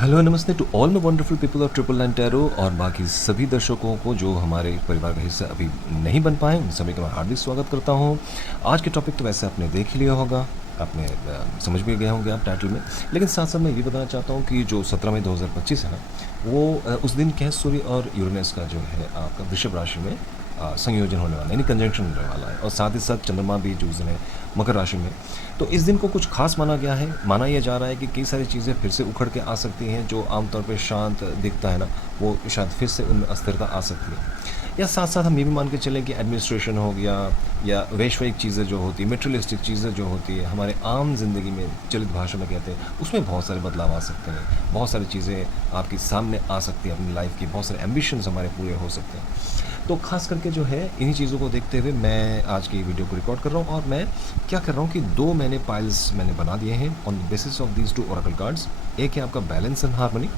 Hello नमस्ते to all my wonderful people of triple nine tarot और बाकी सभी दर्शकों को जो हमारे परिवार का हिस्सा अभी नहीं बन पाए उन सभी का मैं हार्दिक स्वागत करता हूं। आज के टॉपिक तो वैसे आपने देख ही लिया होगा, आपने समझ भी गए होंगे आप टाइटल में, लेकिन साथ साथ मैं ये बताना चाहता हूँ कि जो 17 मई 2025 है ना, वो उस दिन क्या है, सूर्य और यूरेनस का जो है आपका वृषभ राशि में संयोजन होने वाला है, यानी कंजंक्शन होने वाला है, और साथ ही साथ चंद्रमा भी जो उस दिन है मकर राशि में। तो इस दिन को कुछ खास माना गया है, माना यह जा रहा है कि कई सारी चीज़ें फिर से उखड़ के आ सकती हैं। जो आमतौर पे शांत दिखता है ना, वो शायद फिर से उनमें अस्थिरता आ सकती है। या साथ साथ हम ये भी मान के चलें कि एडमिनिस्ट्रेशन हो गया या वैश्विक चीज़ें जो होती है, मेटेरियलिस्टिक चीज़ें जो होती है, हमारे आम ज़िंदगी में चलित भाषा में कहते हैं, उसमें बहुत सारे बदलाव आ सकते हैं। बहुत सारी चीज़ें आपके सामने आ सकती हैं अपनी लाइफ की, बहुत सारे एम्बिशंस हमारे पूरे हो सकते हैं। तो खास करके जो है इन्हीं चीज़ों को देखते हुए मैं आज की वीडियो को रिकॉर्ड कर रहा हूँ, और मैं क्या कर रहा हूँ कि दो पाइल्स मैंने बना दिए हैं on the basis of these two Oracle cards. एक है आपका बैलेंस एंड हार्मनी।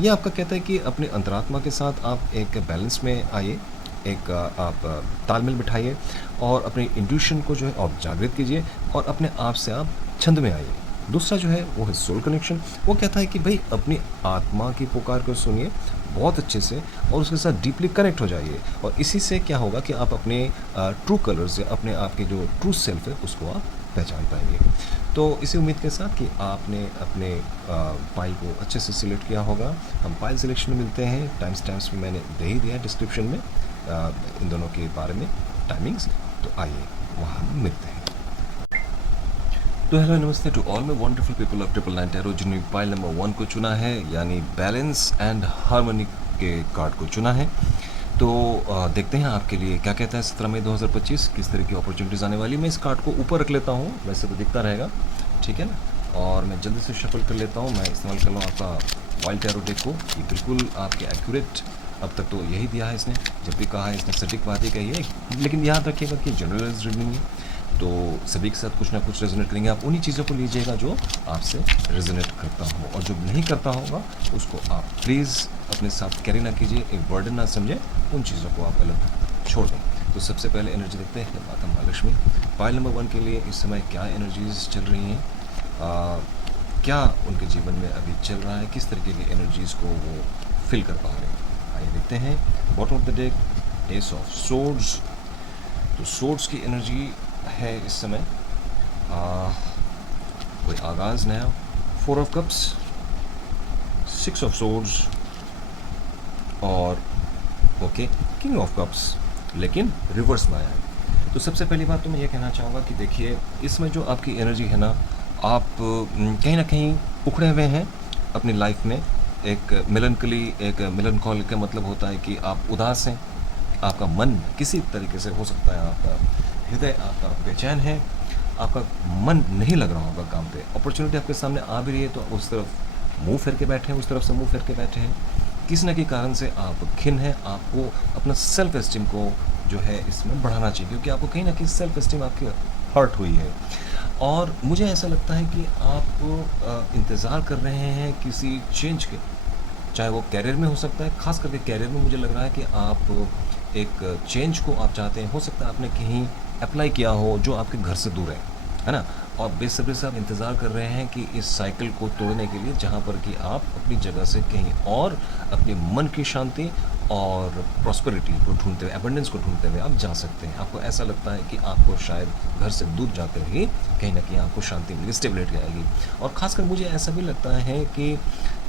ये आपका कहता है कि अपने अंतरात्मा के साथ आप एक बैलेंस में आइए, एक आप तालमेल बिठाइए और अपने इंट्यूशन को जो है आप जागृत कीजिए और अपने आप से आप छंद में आइए। दूसरा जो है वो है सोल कनेक्शन। वो कहता है कि भाई अपनी आत्मा की पुकार को सुनिए बहुत अच्छे से और उसके साथ डीपली कनेक्ट हो जाइए, और इसी से क्या होगा कि आप अपने ट्रू कलर्स या अपने आप के जो ट्रू सेल्फ है उसको आप पहचान पाएंगे। तो इसी उम्मीद के साथ कि आपने अपने पाइल को अच्छे से सिलेक्ट किया होगा। हम पाइल सिलेक्शन में मिलते हैं, टाइम्स में मैंने दे ही दिया है डिस्क्रिप्शन में इन दोनों के बारे में टाइमिंग्स। तो आइए वहाँ मिलते हैं। तो हेलो नमस्ते to all my wonderful people of triple nine tarot जिन्होंने पाइल नंबर 1 को चुना है, यानी बैलेंस एंड हार्मनी के कार्ड को चुना है। तो देखते हैं आपके लिए क्या कहता है 17 मई 2025 किस तरह की अपॉर्चुनिटीज़ आने वाली। मैं इस कार्ड को ऊपर रख लेता हूँ, वैसे तो दिखता रहेगा, ठीक है ना, और मैं जल्दी से शफल कर लेता हूँ। मैं इस्तेमाल कर लूँ आपका वाइल्ड टैरो डेक को। ये बिल्कुल आपके एक्यूरेट, अब तक तो यही दिया है इसने, जब भी कहा है इसने सटीक बात ही कही है, लेकिन याद रखिएगा कि जनरलाइज रीडिंग है, तो सभी के साथ कुछ ना कुछ रेजोनेट करेंगे। आप उन्हीं चीज़ों को लीजिएगा जो आपसे रेजोनेट करता हो, और जो नहीं करता होगा उसको आप प्लीज़ अपने साथ कैरी ना कीजिए, एक बर्डन ना समझें, उन चीज़ों को आप अलग छोड़ दें। तो सबसे पहले एनर्जी देखते हैं माता महालक्ष्मी। पाइल नंबर 1 के लिए इस समय क्या एनर्जीज चल रही हैं, क्या उनके जीवन में अभी चल रहा है, किस तरीके की एनर्जीज़ को वो फिल कर पा रहे हैं। आइए देखते हैं। Bottom of the deck S of swords. तो सोर्ड्स की एनर्जी है इस समय कोई आगाज़ नया। 4 ऑफ कप्स, 6 ऑफ सोर्ड्स और ओके किंग ऑफ कप्स, लेकिन रिवर्स में आया है। तो सबसे पहली बात तो मैं ये कहना चाहूँगा कि देखिए इसमें जो आपकी एनर्जी है ना, आप कहीं ना कहीं उखड़े हुए हैं अपनी लाइफ में। एक मेलनकली, एक मेलनकॉल का मतलब होता है कि आप उदास हैं, आपका मन किसी तरीके से हो सकता है, आपका हृदय आपका बेचैन है, आपका मन नहीं लग रहा होगा काम पे। अपॉर्चुनिटी आपके सामने आ भी रही है तो उस तरफ मुंह फेर के बैठे हैं, उस तरफ से मुंह फेर के बैठे हैं। किसी न किसी कारण से आप खिन्न हैं। आपको अपना सेल्फ एस्टीम को जो है इसमें बढ़ाना चाहिए, क्योंकि आपको कहीं ना कहीं सेल्फ एस्टीम आपकी हर्ट हुई है। और मुझे ऐसा लगता है कि आप इंतज़ार कर रहे हैं किसी चेंज के, चाहे वो कैरियर में हो सकता है। खास करके कैरियर में मुझे लग रहा है कि आप एक चेंज को आप चाहते हैं। हो सकता है आपने कहीं अप्लाई किया हो जो आपके घर से दूर है ना, और बेसब्री से आप इंतज़ार कर रहे हैं कि इस साइकिल को तोड़ने के लिए, जहाँ पर कि आप अपनी जगह से कहीं और अपने मन की शांति और प्रॉस्पेरिटी को ढूंढते हुए, एबंडेंस को ढूंढते हुए आप जा सकते हैं। आपको ऐसा लगता है कि आपको शायद घर से दूर जाकर ही कहीं ना कहीं आपको शांति मिलेगी, स्टेबिलिटी आएगी। और ख़ासकर मुझे ऐसा भी लगता है कि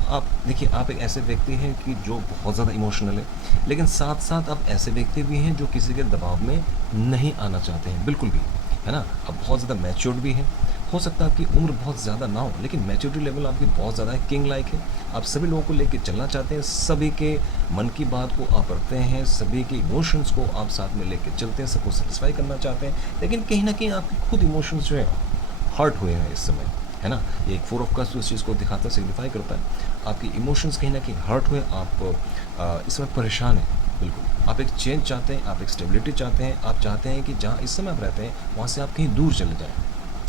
आप देखिए, आप एक ऐसे व्यक्ति हैं कि जो बहुत ज़्यादा इमोशनल है, लेकिन साथ साथ आप ऐसे व्यक्ति भी हैं जो किसी के दबाव में नहीं आना चाहते हैं बिल्कुल भी, है ना। आप बहुत ज़्यादा मैच्योर्ड भी हैं। हो सकता है आपकी उम्र बहुत ज़्यादा ना हो, लेकिन मैच्योरिटी लेवल आपकी बहुत ज़्यादा है, किंग लाइक है। आप सभी लोगों को लेकर चलना चाहते हैं, सभी के मन की बात को आप रखते हैं, सभी के इमोशंस को आप साथ में लेकर चलते हैं, सबको सेटिस्फाई करना चाहते हैं, लेकिन कहीं ना कहीं आपके खुद इमोशंस जो है हर्ट हुए हैं इस समय, है ना। ये एक 4 ऑफ कप्स उस चीज़ को दिखाता है, सिग्निफाई करता है। आपकी इमोशंस कहीं ना कहीं हर्ट हुए, आप इस समय परेशान हैं बिल्कुल। आप एक चेंज चाहते हैं, आप एक स्टेबिलिटी चाहते हैं, आप चाहते हैं कि जहाँ इस समय आप रहते हैं वहाँ से आप कहीं दूर चले जाएँ,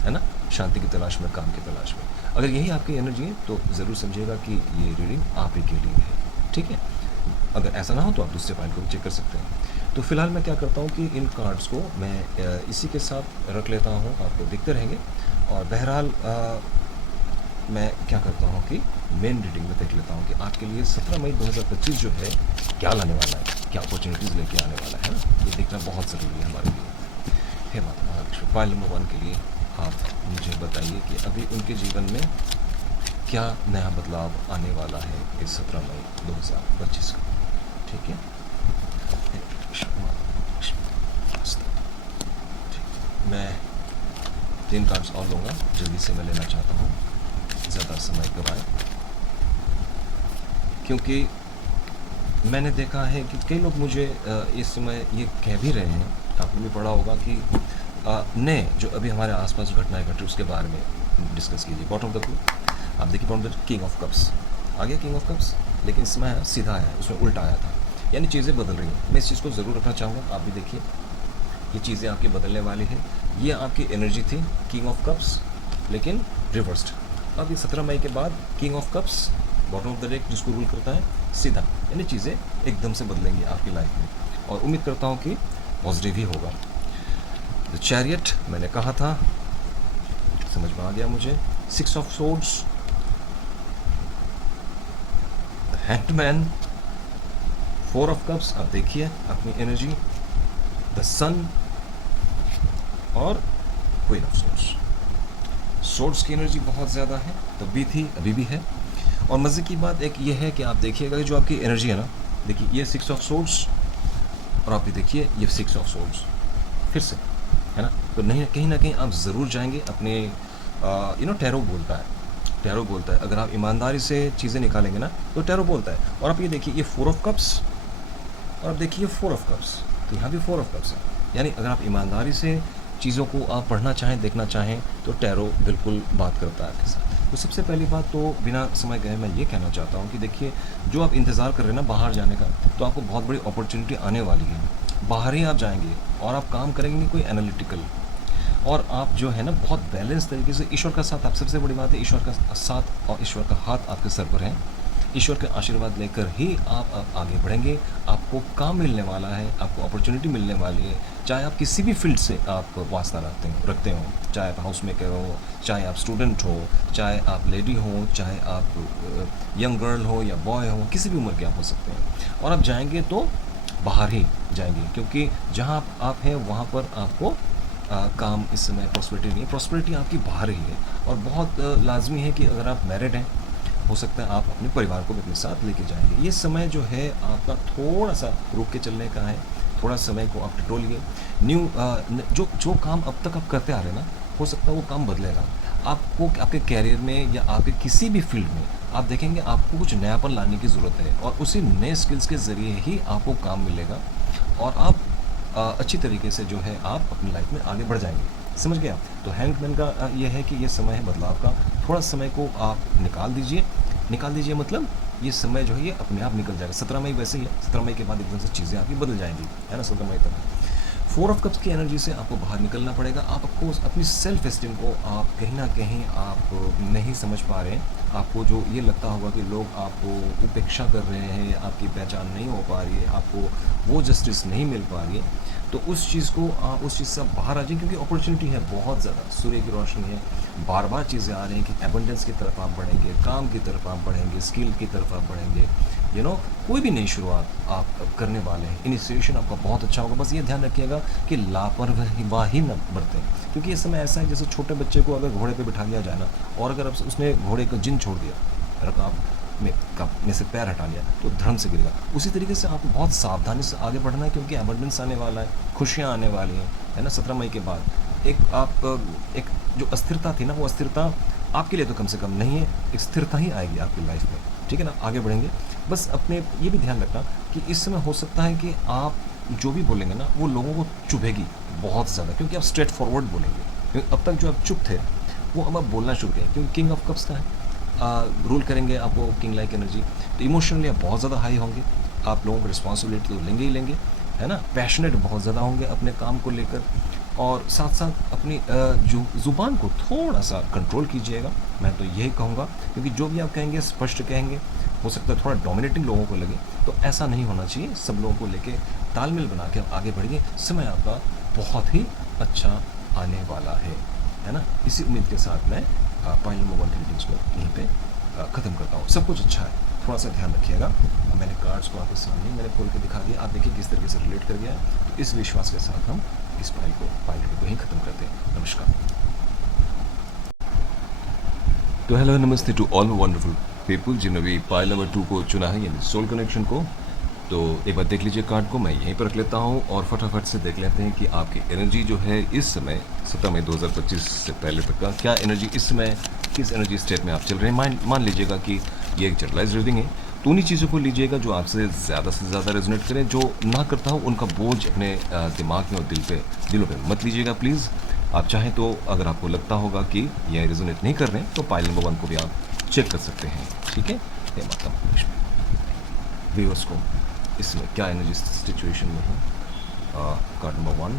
है ना, शांति की तलाश में, काम की तलाश में। अगर यही आपकी एनर्जी है तो ज़रूर समझिएगा कि ये रीडिंग आप ही के लिए है, ठीक है। अगर ऐसा ना हो तो आप दूसरे फाइल को भी चेक कर सकते हैं। तो फिलहाल मैं क्या करता हूँ कि इन कार्ड्स को मैं इसी के साथ रख लेता हूँ, आपको दिखते रहेंगे। और बहरहाल मैं क्या करता हूँ कि मेन रीडिंग में देख लेता हूँ कि आपके लिए 17 मई 2025 जो है क्या लाने वाला है, क्या अपॉर्चुनिटीज़ लेके आने वाला है ना, ये देखना बहुत ज़रूरी है हमारे लिए। हे माता महालक्ष्मी, फाइल नंबर 1 के लिए आप मुझे बताइए कि अभी उनके जीवन में क्या नया बदलाव आने वाला है इस 17 मई 2025 को। ठीक है, हे विष्णु माता महालक्ष्मी, ठीक। मैं 3 कार्ड्स और लूँगा, जल्दी से मैं लेना चाहता हूँ, ज़्यादा समय गवाए, क्योंकि मैंने देखा है कि कई लोग मुझे इस समय ये कह भी रहे हैं, आपने भी पढ़ा होगा कि नए जो अभी हमारे आसपास घटनाएं घटी उसके बारे में डिस्कस कीजिए। बॉटम ऑफ द आप देखिए, bottom of the king of cups आ गया, किंग ऑफ कप्स, लेकिन इसमें सीधा है, उसमें उल्टा आया था, यानी चीज़ें बदल रही हैं। मैं इस चीज़ को ज़रूर रखना चाहूँगा, आप भी देखिए, ये चीज़ें आपकी बदलने वाली है। ये आपकी एनर्जी थी किंग ऑफ कप्स, लेकिन रिवर्स्ड। अब ये 17 मई के बाद king of cups, bottom of the deck जिसको रूल करता है, सीधा, यानी चीज़ें एकदम से बदलेंगी आपकी लाइफ में, और उम्मीद करता हूँ कि पॉजिटिव ही होगा। द चैरियट मैंने कहा था, समझ में आ गया मुझे। 6 of swords, the hanged man, 4 of cups, आप देखिए अपनी एनर्जी, द सन और क्वीन ऑफ सोर्ड्स। सोर्ड्स की एनर्जी बहुत ज़्यादा है, तब भी थी, अभी भी है। और मज़े की बात एक ये है कि आप देखिएगा कि जो आपकी एनर्जी है ना, देखिए ये 6 ऑफ सोर्ड्स, और आप भी देखिए ये 6 ऑफ सोर्ड्स फिर से, है ना। तो नहीं, कहीं ना कहीं आप ज़रूर जाएंगे अपने टैरो बोलता है, टैरो बोलता है, अगर आप ईमानदारी से चीज़ें निकालेंगे ना तो टैरो बोलता है। और आप ये देखिए, ये 4 ऑफ कप्स, और आप देखिए 4 ऑफ कप्स, तो यहाँ भी 4 ऑफ कप्स है। यानी अगर आप ईमानदारी से चीज़ों को आप पढ़ना चाहें, देखना चाहें, तो टैरो बिल्कुल बात करता है आपके साथ। तो सबसे पहली बात तो बिना समय गए मैं ये कहना चाहता हूँ कि देखिए, जो आप इंतज़ार कर रहे हैं ना बाहर जाने का, तो आपको बहुत बड़ी अपॉर्चुनिटी आने वाली है। बाहर ही आप जाएंगे और आप काम करेंगे नहीं कोई एनालिटिकल, और आप जो है ना बहुत बैलेंस तरीके से, ईश्वर का साथ, आप सबसे बड़ी बात है ईश्वर का साथ और ईश्वर का हाथ आपके सर पर है। ईश्वर के आशीर्वाद लेकर ही आप आगे बढ़ेंगे, आपको काम मिलने वाला है, आपको अपॉर्चुनिटी मिलने वाली है। चाहे आप किसी भी फील्ड से आप वास्ता रखते हो, चाहे आप हाउस मेकर हो, चाहे आप स्टूडेंट हो, चाहे आप लेडी हो, चाहे आप यंग गर्ल हो या बॉय हो, किसी भी उम्र के आप हो सकते हैं। और आप जाएंगे तो बाहर ही जाएंगे, क्योंकि जहाँ आप हैं वहाँ पर आपको काम इस समय प्रॉस्पेरिटी नहीं है, प्रॉस्पेरिटी आपकी बाहर ही है। और बहुत लाजमी है कि अगर आप मैरिड हैं, हो सकता है आप अपने परिवार को भी अपने साथ लेके जाएंगे। ये समय जो है आपका थोड़ा सा रुक के चलने का है, थोड़ा समय को आप टटोलिए। जो काम अब तक आप करते आ रहे हैं ना, हो सकता है वो काम बदलेगा आपको, आपके कैरियर में या आपके किसी भी फील्ड में। आप देखेंगे आपको कुछ नयापन लाने की ज़रूरत है, और उसी नए स्किल्स के ज़रिए ही आपको काम मिलेगा, और आप अच्छी तरीके से जो है आप अपनी लाइफ में आगे बढ़ जाएंगे। समझ गया। तो हैंगमैन का ये है कि ये समय है बदलाव का, थोड़ा समय को आप निकाल दीजिए, मतलब ये समय जो है ये अपने आप निकल जाएगा। 17 मई वैसे ही है, 17 मई के बाद एकदम से चीज़ें आपकी बदल जाएंगी, है ना। 17 मई तक 4 ऑफ कप्स की एनर्जी से आपको बाहर निकलना पड़ेगा। आपको अपनी सेल्फ एस्टीम को आप कहीं ना कहीं आप नहीं समझ पा रहे हैं। आपको जो ये लगता होगा कि लोग आपको उपेक्षा कर रहे हैं, आपकी पहचान नहीं हो पा रही है, आपको वो जस्टिस नहीं मिल पा रही है, तो उस चीज़ को आप उस चीज़ से बाहर आ जाए, क्योंकि अपॉर्चुनिटी है बहुत ज़्यादा, सूर्य की रोशनी है, बार बार चीज़ें आ रही हैं कि एबंडेंस की तरफ आप बढ़ेंगे, काम की तरफ आप बढ़ेंगे, स्किल की तरफ आप बढ़ेंगे। कोई भी नई शुरुआत आप करने वाले हैं, इनिशिएशन आपका बहुत अच्छा होगा। बस ये ध्यान रखिएगा कि लापरवाही न बरतें, क्योंकि इस समय ऐसा है जैसे छोटे बच्चे को अगर घोड़े पे बिठा लिया जाए ना, और अगर उसने घोड़े का जिन छोड़ दिया, रकाब में से पैर हटा लिया, तो धर्म से गिरेगा। उसी तरीके से आपको बहुत सावधानी से आगे बढ़ना है, क्योंकि एबंडेंस आने वाला है, खुशियाँ आने वाली हैं, है ना। 17 मई के बाद एक जो अस्थिरता थी ना, वो अस्थिरता आपके लिए तो कम से कम नहीं है, एक स्थिरता ही आएगी आपकी लाइफ में, ठीक है ना। आगे बढ़ेंगे। बस अपने ये भी ध्यान रखना कि इस समय हो सकता है कि आप जो भी बोलेंगे ना, वो लोगों को चुभेगी बहुत ज़्यादा, क्योंकि आप स्ट्रेट फॉरवर्ड बोलेंगे। क्योंकि अब तक जो आप चुप थे, वो अब आप बोलना शुरू करें, क्योंकि किंग ऑफ कप्स का है, रूल करेंगे आपको किंग लाइक एनर्जी। तो इमोशनली आप बहुत ज़्यादा हाई होंगे, आप लोगों को रिस्पॉन्सिबिलिटी तो लेंगे ही लेंगे, है ना। पैशनेट बहुत ज़्यादा होंगे अपने काम को लेकर, और साथ साथ अपनी जो ज़ुबान को थोड़ा सा कंट्रोल कीजिएगा, मैं तो यही कहूँगा। क्योंकि जो भी आप कहेंगे स्पष्ट कहेंगे, हो सकता है थोड़ा डोमिनेटिंग लोगों को लगे, तो ऐसा नहीं होना चाहिए। सब लोगों को लेके तालमेल बना के आप आगे बढ़िए। समय आपका बहुत ही अच्छा आने वाला है ना। इसी उम्मीद के साथ मैं पाइल नंबर 1 की रीडिंग्स को यहीं पे ख़त्म करता हूँ। सब कुछ अच्छा है, थोड़ा सा ध्यान रखिएगा। मैंने कार्ड्स को आपके सामने मैंने खोल के दिखा दिया, आप देखिए किस तरीके से रिलेट कर गया है। तो इस विश्वास के साथ हम इस पाइल को यहीं ख़त्म करते हैं। नमस्कार। तो हेलो नमस्ते टू ऑल वंडरफुल पीपल जिन्होंने भी पाइल नंबर 2 को चुना है, यानी सोल कनेक्शन को। तो एक बार देख लीजिए कार्ड को, मैं यहीं पर रख लेता हूँ और फटाफट से देख लेते हैं कि आपकी एनर्जी जो है इस समय 17 मई 2025 से पहले तक का क्या एनर्जी इस समय किस एनर्जी स्टेट में आप चल रहे हैं। मान लीजिएगा कि ये एक जनरलाइज रीडिंग है, तो उन्हीं चीज़ों को लीजिएगा जो आपसे ज़्यादा रेजोनेट करें। जो ना करता हो उनका बोझ अपने दिमाग में और दिलों पे मत लीजिएगा प्लीज़। आप चाहें तो अगर आपको लगता होगा कि ये रेजोनेट नहीं कर रहे हैं तो पाइल नंबर 1 को भी आप चेक कर सकते हैं, ठीक है। हे माता व्यूअर्स को इसमें क्या एनर्जी सिचुएशन में है। Card number 1,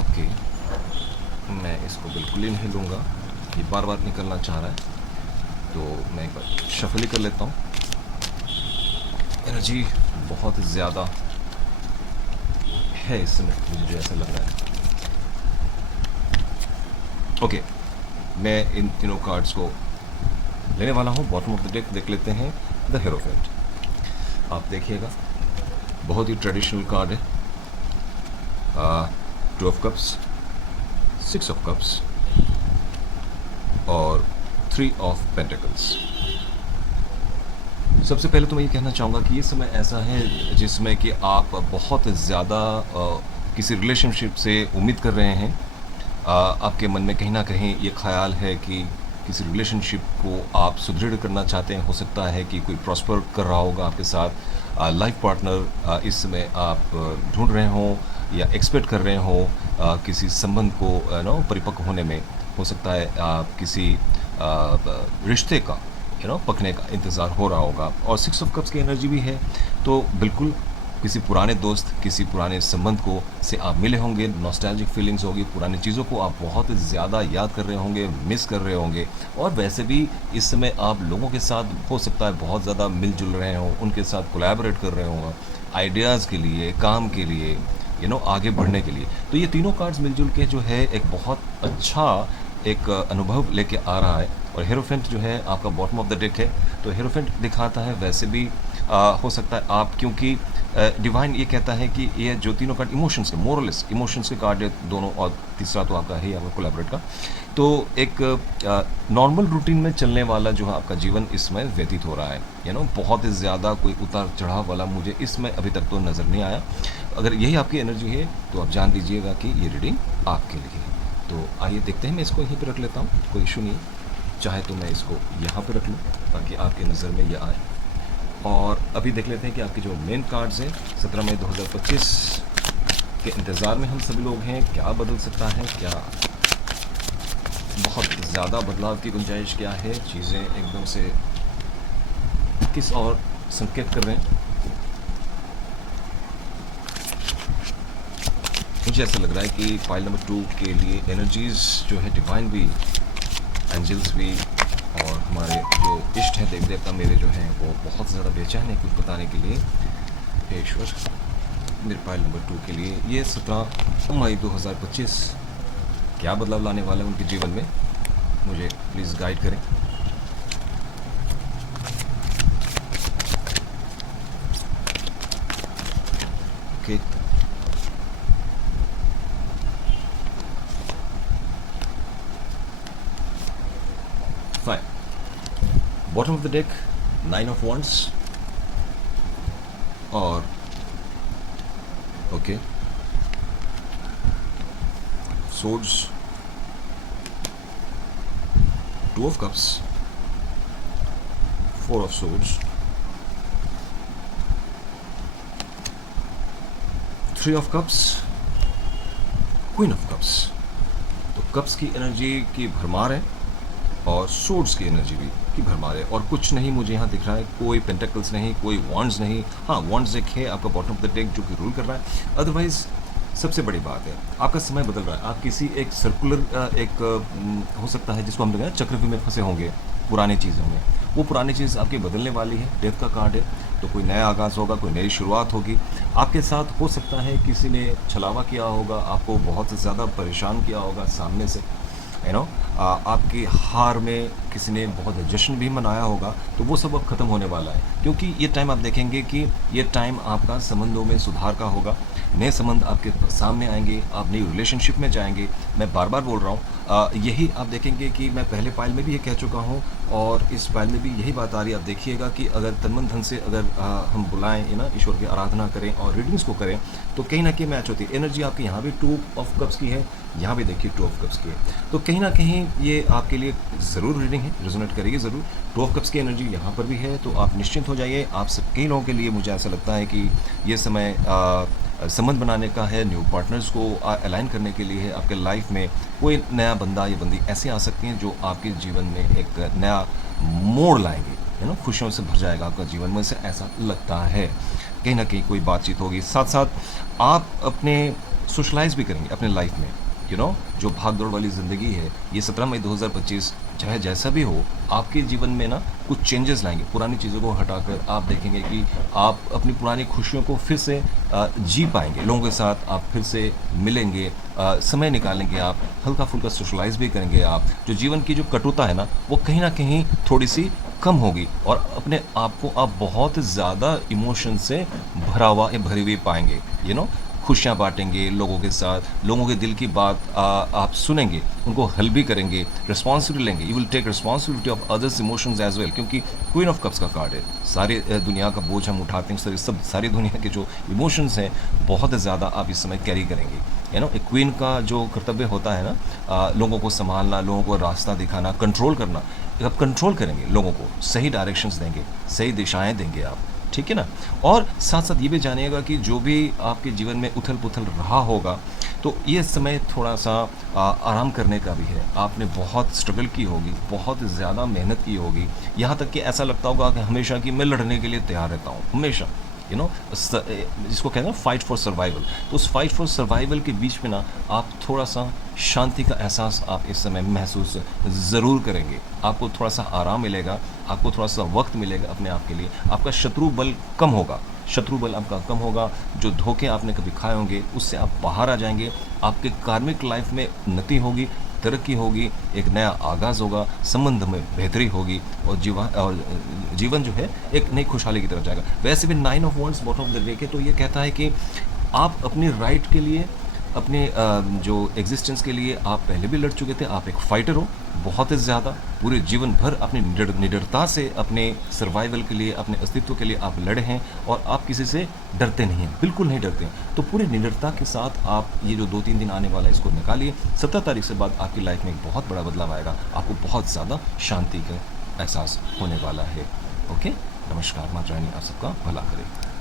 okay. मैं इसको बिल्कुल ही नहीं लूँगा, ये बार बार निकलना चाह रहा है, तो मैं एक बार शफल ही कर लेता हूँ। एनर्जी बहुत ज़्यादा है इस समय, मुझे ऐसा लग रहा है। ओके, मैं इन तीनों कार्ड्स को लेने वाला हूँ। बॉटम ऑफ द डेक देख लेते हैं, द हेरोफेंट। आप देखिएगा बहुत ही ट्रेडिशनल कार्ड है। 2 ऑफ कप्स, 6 ऑफ कप्स और 3 ऑफ पेंटिकल्स। सबसे पहले तो मैं ये कहना चाहूँगा कि ये समय ऐसा है जिसमें कि आप बहुत ज़्यादा किसी रिलेशनशिप से उम्मीद कर रहे हैं। आपके मन में कहीं ना कहीं ये ख्याल है कि किसी रिलेशनशिप को आप सुदृढ़ करना चाहते हैं। हो सकता है कि कोई प्रॉस्पर कर रहा होगा आपके साथ। लाइफ पार्टनर इस समय आप ढूंढ रहे हों या एक्सपेक्ट कर रहे हों किसी संबंध को परिपक्व होने में। हो सकता है आप किसी रिश्ते का पकने का इंतज़ार हो रहा होगा। और 6 ऑफ कप्स की एनर्जी भी है, तो बिल्कुल किसी पुराने दोस्त, किसी पुराने संबंध को से आप मिले होंगे, नॉस्टैल्जिक फीलिंग्स होगी, पुरानी चीज़ों को आप बहुत ज़्यादा याद कर रहे होंगे, मिस कर रहे होंगे। और वैसे भी इस समय आप लोगों के साथ हो सकता है बहुत ज़्यादा मिलजुल रहे हों, उनके साथ कोलैबोरेट कर रहे हों आइडियाज़ के लिए, काम के लिए, आगे बढ़ने के लिए। तो ये तीनों कार्ड्स मिलजुल के जो है एक बहुत अच्छा एक अनुभव लेके आ रहा है। और हेरोफेंट जो है आपका बॉटम ऑफ द डेक है, तो हेरोफेंट दिखाता है वैसे भी हो सकता है आप, क्योंकि डिवाइन ये कहता है कि ये जो तीनों कार्ड इमोशंस के, मोरलेस इमोशंस के कार्ड है दोनों, और तीसरा तो आपका है आपका कोलैबोरेट का। तो एक नॉर्मल रूटीन में चलने वाला जो है आपका जीवन इसमें व्यतीत हो रहा है। बहुत ज़्यादा कोई उतार चढ़ाव वाला मुझे इसमें अभी तक तो नज़र नहीं आया। अगर यही आपकी एनर्जी है तो आप जान लीजिएगा कि ये रीडिंग आपके लिए है। तो आइए देखते हैं, मैं इसको यहीं पर रख लेता हूँ, कोई इशू नहीं। चाहे तो मैं इसको यहाँ पर रख लूँ ताकि आपकी नज़र में ये आए। और अभी देख लेते हैं कि आपके जो मेन कार्ड्स हैं 17 मई 2025 के इंतज़ार में हम सभी लोग हैं। क्या बदल सकता है, क्या बहुत ज़्यादा बदलाव की गुंजाइश क्या है, चीज़ें एकदम से किस और संकेत कर रहे हैं। मुझे ऐसा लग रहा है कि फाइल नंबर 2 के लिए एनर्जीज़ जो है डिवाइन भी, एंजल्स भी, और हमारे जो इष्ट हैं देव देवता मेरे जो हैं वो बहुत ज़्यादा बेचैन है कुछ बताने के लिए। हे ईश्वर, मेरे फाइल नंबर 2 के लिए ये 17 मई 2025 क्या बदलाव लाने वाला है उनके जीवन में, मुझे प्लीज़ गाइड करें। Okay, fine. Bottom of the deck 9 of wands और okay swords, 2 of cups, 4 of swords, 3 of cups, queen of cups। तो कप्स की एनर्जी की भरमार है और सोर्ड्स की एनर्जी भी की भरमार है, और कुछ नहीं मुझे यहाँ दिख रहा है, कोई पेंटेकल्स नहीं, कोई वॉन्ड्स नहीं। हाँ, वॉन्ड्स एक है आपका बॉटम ऑफ द डेक जो कि रूल कर रहा है। अदरवाइज सबसे बड़ी बात है आपका समय बदल रहा है। आप किसी एक सर्कुलर एक हो सकता है जिसको हम लोग चक्रव्यूह में फंसे होंगे पुरानी चीज़ों में, वो पुरानी चीज़ आपकी बदलने वाली है। डेथ का कार्ड है, तो कोई नया आगाज़ होगा, कोई नई शुरुआत होगी। आपके साथ हो सकता है किसी ने छलावा किया होगा, आपको बहुत ज़्यादा परेशान किया होगा सामने से, यू नो आपकी हार में किसी ने बहुत जश्न भी मनाया होगा, तो वो सब अब ख़त्म होने वाला है, क्योंकि ये टाइम आप देखेंगे कि ये टाइम आपका संबंधों में सुधार का होगा। नए संबंध आपके सामने आएंगे, आप नई रिलेशनशिप में जाएंगे। मैं बार बार बोल रहा हूँ, यही आप देखेंगे कि मैं पहले पायल में भी ये कह चुका हूँ और इस पायल में भी यही बात आ रही है। आप देखिएगा कि अगर तन मन धन से अगर हम बुलाएं ना, ईश्वर की आराधना करें और रीडिंग्स को करें, तो कहीं ना कहीं मैच होती है। एनर्जी आपकी यहाँ भी 2 ऑफ कप्स की है, यहाँ भी देखिए 2 ऑफ कप्स की है, तो कहीं ना कहीं ये आपके लिए ज़रूर रीडिंग है, रेजोनेट करेगी ज़रूर। 2 ऑफ कप्स की एनर्जी यहाँ पर भी है, तो आप निश्चिंत हो जाइए। आप सब कई लोगों के लिए मुझे ऐसा लगता है कि ये समय संबंध बनाने का है, न्यू पार्टनर्स को अलाइन करने के लिए है। आपके लाइफ में कोई नया बंदा या बंदी ऐसे आ सकती हैं जो आपके जीवन में एक नया मोड़ लाएंगे, है ना, खुशियों से भर जाएगा आपका जीवन में, से ऐसा लगता है। कहीं ना कहीं कोई बातचीत होगी, साथ साथ आप अपने सोशलाइज भी करेंगे अपने लाइफ में, जो भाग दौड़ वाली ज़िंदगी है, ये 17 मई 2025 चाहे जैसा भी हो, आपके जीवन में ना कुछ चेंजेस लाएंगे। पुरानी चीज़ों को हटाकर आप देखेंगे कि आप अपनी पुरानी खुशियों को फिर से जी पाएंगे। लोगों के साथ आप फिर से मिलेंगे, समय निकालेंगे, आप हल्का फुल्का सोशलाइज भी करेंगे। आप जो जीवन की जो कटुता है ना, वो कहीं ना कहीं थोड़ी सी कम होगी और अपने आप को आप बहुत ज़्यादा इमोशन से भरा हुआ या भरी हुई पाएंगे। खुशियाँ बांटेंगे लोगों के साथ, लोगों के दिल की बात आप सुनेंगे, उनको हल भी करेंगे, रिस्पॉन्सिबिलिटी लेंगे। You will take responsibility of others emotions as well, क्योंकि क्वीन ऑफ कप्स का कार्ड है। सारे दुनिया का बोझ हम उठाते हैं, सारी दुनिया के जो इमोशंस हैं बहुत ज़्यादा आप इस समय कैरी करेंगे। एक क्वीन का जो कर्तव्य होता है ना, लोगों को संभालना, लोगों को रास्ता दिखाना, कंट्रोल करना। आप कंट्रोल करेंगे, लोगों को सही डायरेक्शंस देंगे, सही दिशाएं देंगे आप, ठीक है ना। और साथ साथ ये भी जानिएगा कि जो भी आपके जीवन में उथल पुथल रहा होगा, तो ये समय थोड़ा सा आराम करने का भी है। आपने बहुत स्ट्रगल की होगी, बहुत ज़्यादा मेहनत की होगी, यहाँ तक कि ऐसा लगता होगा कि हमेशा कि मैं लड़ने के लिए तैयार रहता हूँ हमेशा, जिसको कहते हैं फाइट फॉर सर्वाइवल। तो उस फाइट फॉर सर्वाइवल के बीच में ना आप थोड़ा सा शांति का एहसास आप इस समय महसूस ज़रूर करेंगे। आपको थोड़ा सा आराम मिलेगा, आपको थोड़ा सा वक्त मिलेगा अपने आप के लिए। आपका शत्रु बल कम होगा, शत्रु बल आपका कम होगा। जो धोखे आपने कभी खाए होंगे उससे आप बाहर आ जाएंगे। आपके कार्मिक लाइफ में उन्नति होगी, तरक्की होगी, एक नया आगाज़ होगा, संबंध में बेहतरी होगी और जीवन जो है एक नई खुशहाली की तरफ जाएगा। वैसे भी 9 of wands bottom of the deck है, तो ये कहता है कि आप अपनी राइट के लिए, अपने जो एग्जिस्टेंस के लिए आप पहले भी लड़ चुके थे। आप एक फाइटर हो बहुत ज़्यादा, पूरे जीवन भर अपनी निडरता से अपने सर्वाइवल के लिए, अपने अस्तित्व के लिए आप लड़े हैं और आप किसी से डरते नहीं हैं, बिल्कुल नहीं डरते हैं। तो पूरी निडरता के साथ आप ये जो 2-3 दिन आने वाला है इसको निकालिए। 17 तारीख से बाद आपकी लाइफ में एक बहुत बड़ा बदलाव आएगा, आपको बहुत ज़्यादा शांति का एहसास होने वाला है। ओके, नमस्कार, माता रानी आप सबका भला करे।